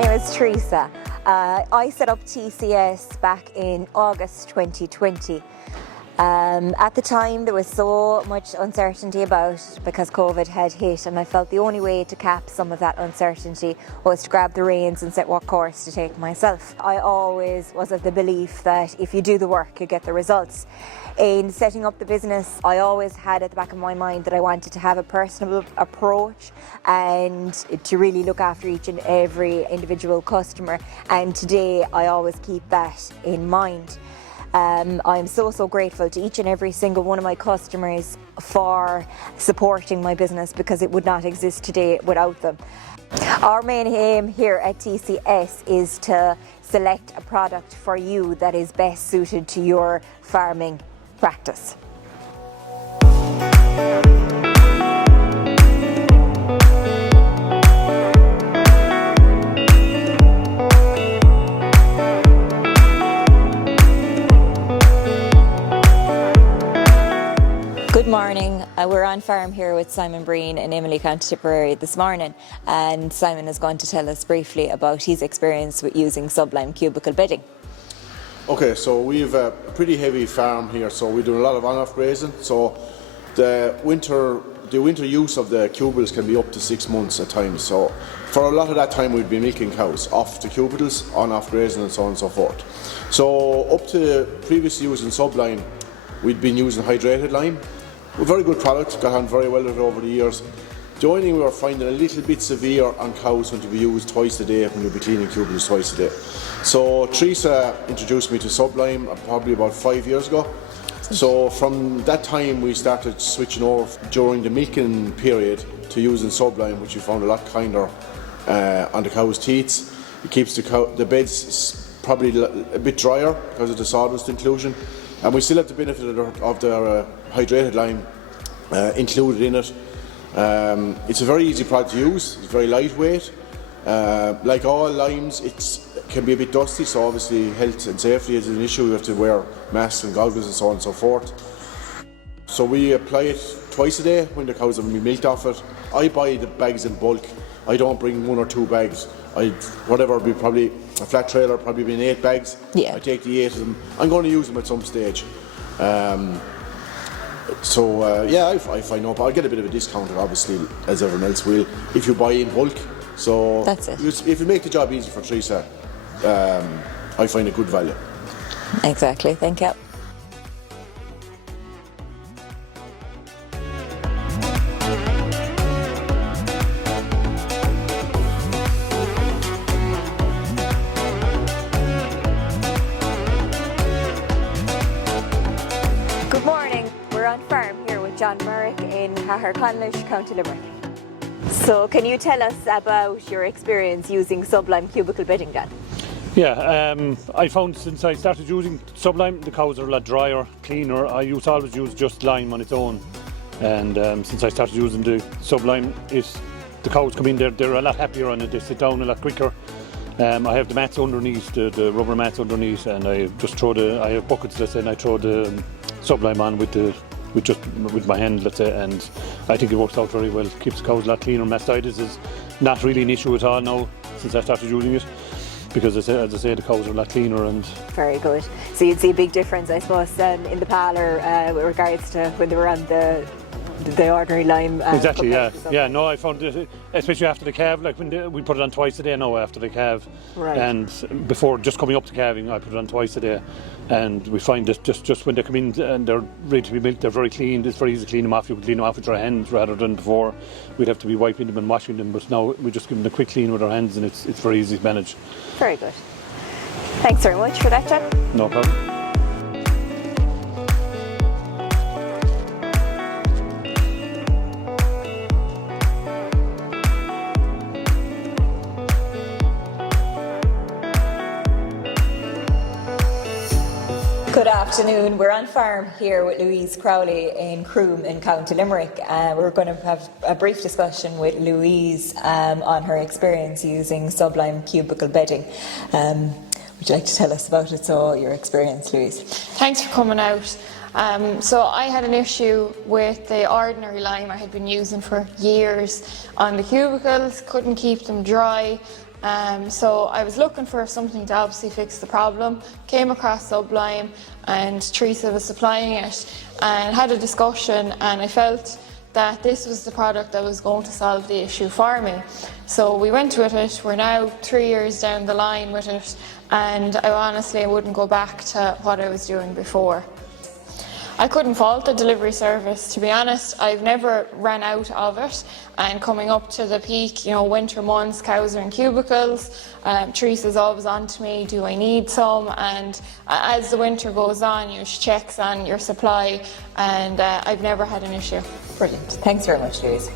name is Teresa. I set up TCS back in August 2020. At the time there was so much uncertainty about it because COVID had hit, and I felt the only way to cap some of that uncertainty was to grab the reins and set what course to take myself. I always was of the belief that if you do the work you get the results. In setting up the business, I always had at the back of my mind that I wanted to have a personable approach and to really look after each and every individual customer, and today I always keep that in mind. I'm so grateful to each and every single one of my customers for supporting my business, because it would not exist today without them. Our main aim here at TCS is to select a product for you that is best suited to your farming practice. Good morning. We're on farm here with Simon Breen in Emily, County Tipperary this morning, and Simon is going to tell us briefly about his experience with using Sublime cubicle bedding. Okay, so we have a pretty heavy farm here, so we do a lot of on-off grazing. So the winter use of the cubicles can be up to 6 months at times. So for a lot of that time we'd be milking cows off the cubicles, on-off grazing and so on and so forth. So up to previous use in Sublime, we'd been using hydrated lime. A very good product, got on very well with it over the years. The only thing we were finding a little bit severe on cows when to be used twice a day, when you'll be cleaning cubicles twice a day. So Teresa introduced me to Sublime probably about 5 years ago. So from that time we started switching over during the milking period to using Sublime, which we found a lot kinder on the cow's teats. It keeps the beds probably a bit drier because of the sawdust inclusion. And we still have the benefit of the hydrated lime included in it. It's a very easy product to use, it's very lightweight. Like all limes, it can be a bit dusty, so obviously health and safety is an issue. You have to wear masks and goggles and so on and so forth. So we apply it twice a day when the cows have been milked off it. I buy the bags in bulk. I don't bring 1 or 2 bags. Whatever, be probably a flat trailer, probably been 8 bags. Yeah. I take the 8 of them. I'm going to use them at some stage. I find no, but I'll get a bit of a discount, obviously, as everyone else will, if you buy in bulk. So that's it. If you make the job easy for Teresa, I find a good value. Exactly, thank you. Good morning. We're on farm here with John Merrick in Caherconlish, County Limerick. So can you tell us about your experience using Sublime cubicle bedding, John? Yeah, I found since I started using Sublime, the cows are a lot drier, cleaner. I used to always use just lime on its own, and since I started using the Sublime, the cows come in there, they're a lot happier on it, they sit down a lot quicker. I have the mats underneath, the rubber mats underneath, and I just I have buckets, let's say, and I throw the Sublime on with my hand, let's say, and I think it works out very well. Keeps the cows a lot cleaner. Mastitis is not really an issue at all now since I started using it, because as I say, the cows are a lot cleaner. And very good. So you'd see a big difference, I suppose, in the parlour with regards to when they were on the ordinary lime. Exactly, yeah. No, I found it, especially after the calve, like when we put it on twice a day now after the calve. Right. And before, just coming up to calving, I put it on twice a day. And we find that just when they come in and they're ready to be milked, they're very clean. It's very easy to clean them off. You can clean them off with your hands rather than before we'd have to be wiping them and washing them. But now we just give them a quick clean with our hands, and it's very easy to manage. Very good. Thanks very much for that, John. No problem. Good afternoon. We're on farm here with Louise Crowley in Croom in County Limerick. We're going to have a brief discussion with Louise on her experience using Sublime cubicle bedding. Would you like to tell us about it? So your experience, Louise. Thanks for coming out. So I had an issue with the ordinary lime I had been using for years on the cubicles, couldn't keep them dry. So I was looking for something to obviously fix the problem, came across Sublime and Teresa was supplying it and had a discussion, and I felt that this was the product that was going to solve the issue for me. So we went with it. We're now 3 years down the line with it, and I honestly wouldn't go back to what I was doing before. I couldn't fault the delivery service, to be honest. I've never ran out of it, and coming up to the peak, winter months, cows are in cubicles. Teresa's always on to me, do I need some? And as the winter goes on, she checks on your supply, and I've never had an issue. Brilliant. Thanks very much, Louise.